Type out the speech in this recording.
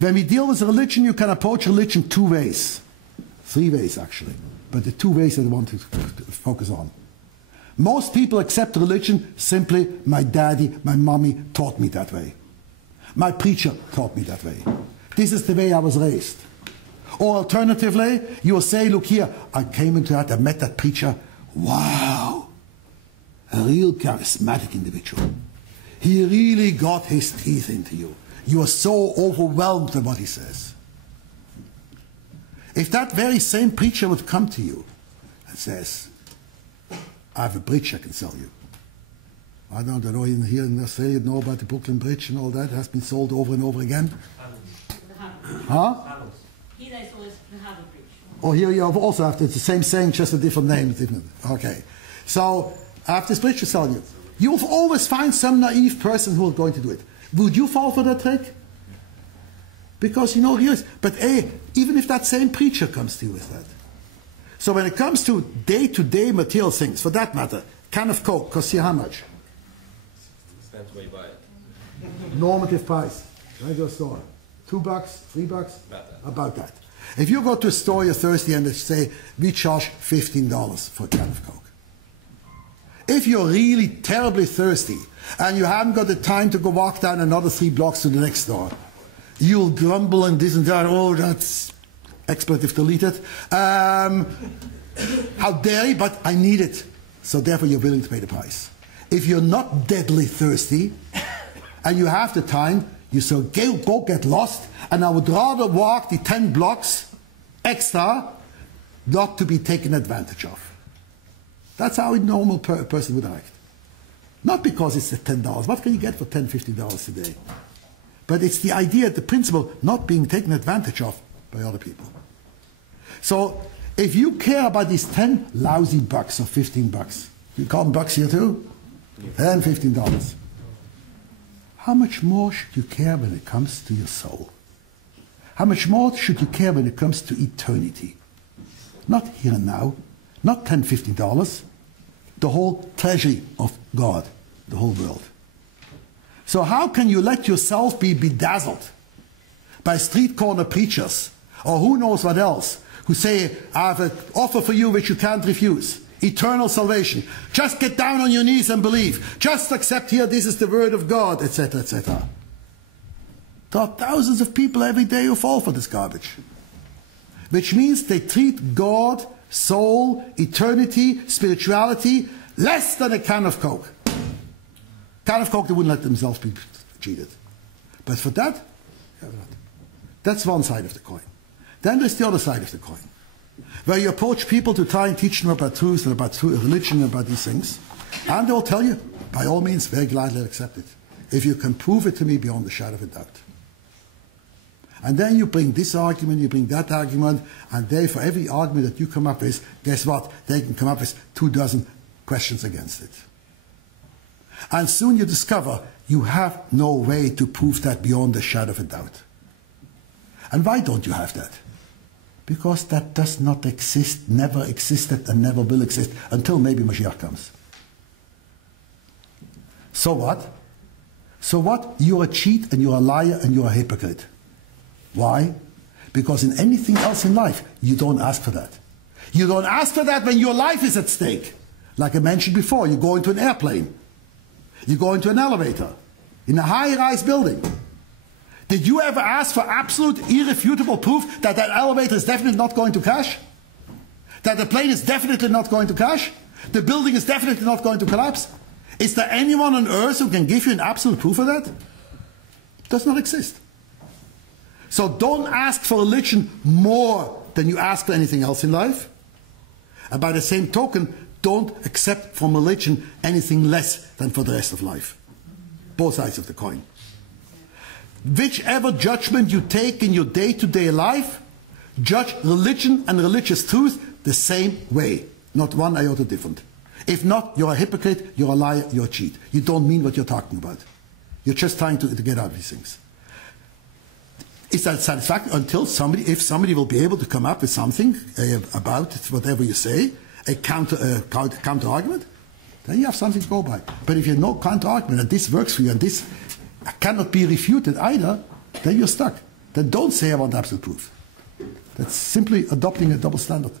When we deal with religion, you can approach religion two ways. Three ways, actually. But the two ways that I want to focus on. Most people accept religion simply, my daddy, my mommy taught me that way. My preacher taught me that way. This is the way I was raised. Or alternatively, you will say, look here, I came into that, I met that preacher. Wow, a real charismatic individual. He really got his teeth into you. You are so overwhelmed by what he says. If that very same preacher would come to you and says, I have a bridge I can sell you. I don't know, here in Australia, know about the Brooklyn Bridge and all that, it has been sold over and over again. Huh? Here there's always the Harbour Bridge. Oh, here you also have the same saying, just a different name. Okay. So, I have this bridge to sell you. You'll always find some naive person who is going to do it. Would you fall for that trick? Because you know, but even if that same preacher comes to you with that. So when it comes to day-to-day material things, for that matter, can of Coke costs you how much? Depends where you buy it. Normative price. Right to a store. $2, $3? About that. If you go to a store, you're thirsty, and they say, we charge $15 for a can of Coke. If you're really terribly thirsty, and you haven't got the time to go walk down another 3 blocks to the next store, you'll grumble and this and that, oh, that's expletive deleted. How dare you, but I need it. So therefore you're willing to pay the price. If you're not deadly thirsty, and you have the time, you say, go get lost, and I would rather walk the 10 blocks extra not to be taken advantage of. That's how a normal person would act. Not because it's at $10. What can you get for $10, $50 today? But it's the idea, the principle, not being taken advantage of by other people. So if you care about these 10 lousy bucks or 15 bucks, you call them bucks here too? $10, $15. How much more should you care when it comes to your soul? How much more should you care when it comes to eternity? Not here and now, not $10, $15, the whole treasury of God, the whole world. So how can you let yourself be bedazzled by street corner preachers, or who knows what else, who say, I have an offer for you which you can't refuse. Eternal salvation. Just get down on your knees and believe. Just accept here, this is the word of God, etc., etc. There are thousands of people every day who fall for this garbage. Which means they treat God, soul, eternity, spirituality, less than a can of Coke. Can of Coke, they wouldn't let themselves be cheated. But for that, that's one side of the coin. Then there's the other side of the coin, where you approach people to try and teach them about truth and about religion and about these things, and they'll tell you, by all means, very gladly I'll accept it, if you can prove it to me beyond the shadow of a doubt. And then you bring this argument, you bring that argument, and they, for every argument that you come up with, guess what? They can come up with 24 questions against it. And soon you discover you have no way to prove that beyond the shadow of a doubt. And why don't you have that? Because that does not exist, never existed, and never will exist until maybe Mashiach comes. So what? So what? You're a cheat, and you're a liar, and you're a hypocrite. Why? Because in anything else in life, you don't ask for that. You don't ask for that when your life is at stake. Like I mentioned before, you go into an airplane. You go into an elevator. In a high-rise building. Did you ever ask for absolute, irrefutable proof that that elevator is definitely not going to crash? That the plane is definitely not going to crash? The building is definitely not going to collapse? Is there anyone on earth who can give you an absolute proof of that? It does not exist. So don't ask for religion more than you ask for anything else in life. And by the same token, don't accept from religion anything less than for the rest of life. Both sides of the coin. Whichever judgment you take in your day-to-day life, judge religion and religious truth the same way. Not one iota different. If not, you're a hypocrite, you're a liar, you're a cheat. You don't mean what you're talking about. You're just trying to get out of these things. Is that satisfactory? Until somebody, if somebody will be able to come up with something about whatever you say, a counter argument, then you have something to go by. But if you have no counter argument and this works for you and this cannot be refuted either, then you're stuck. then don't say I want absolute proof. That's simply adopting a double standard.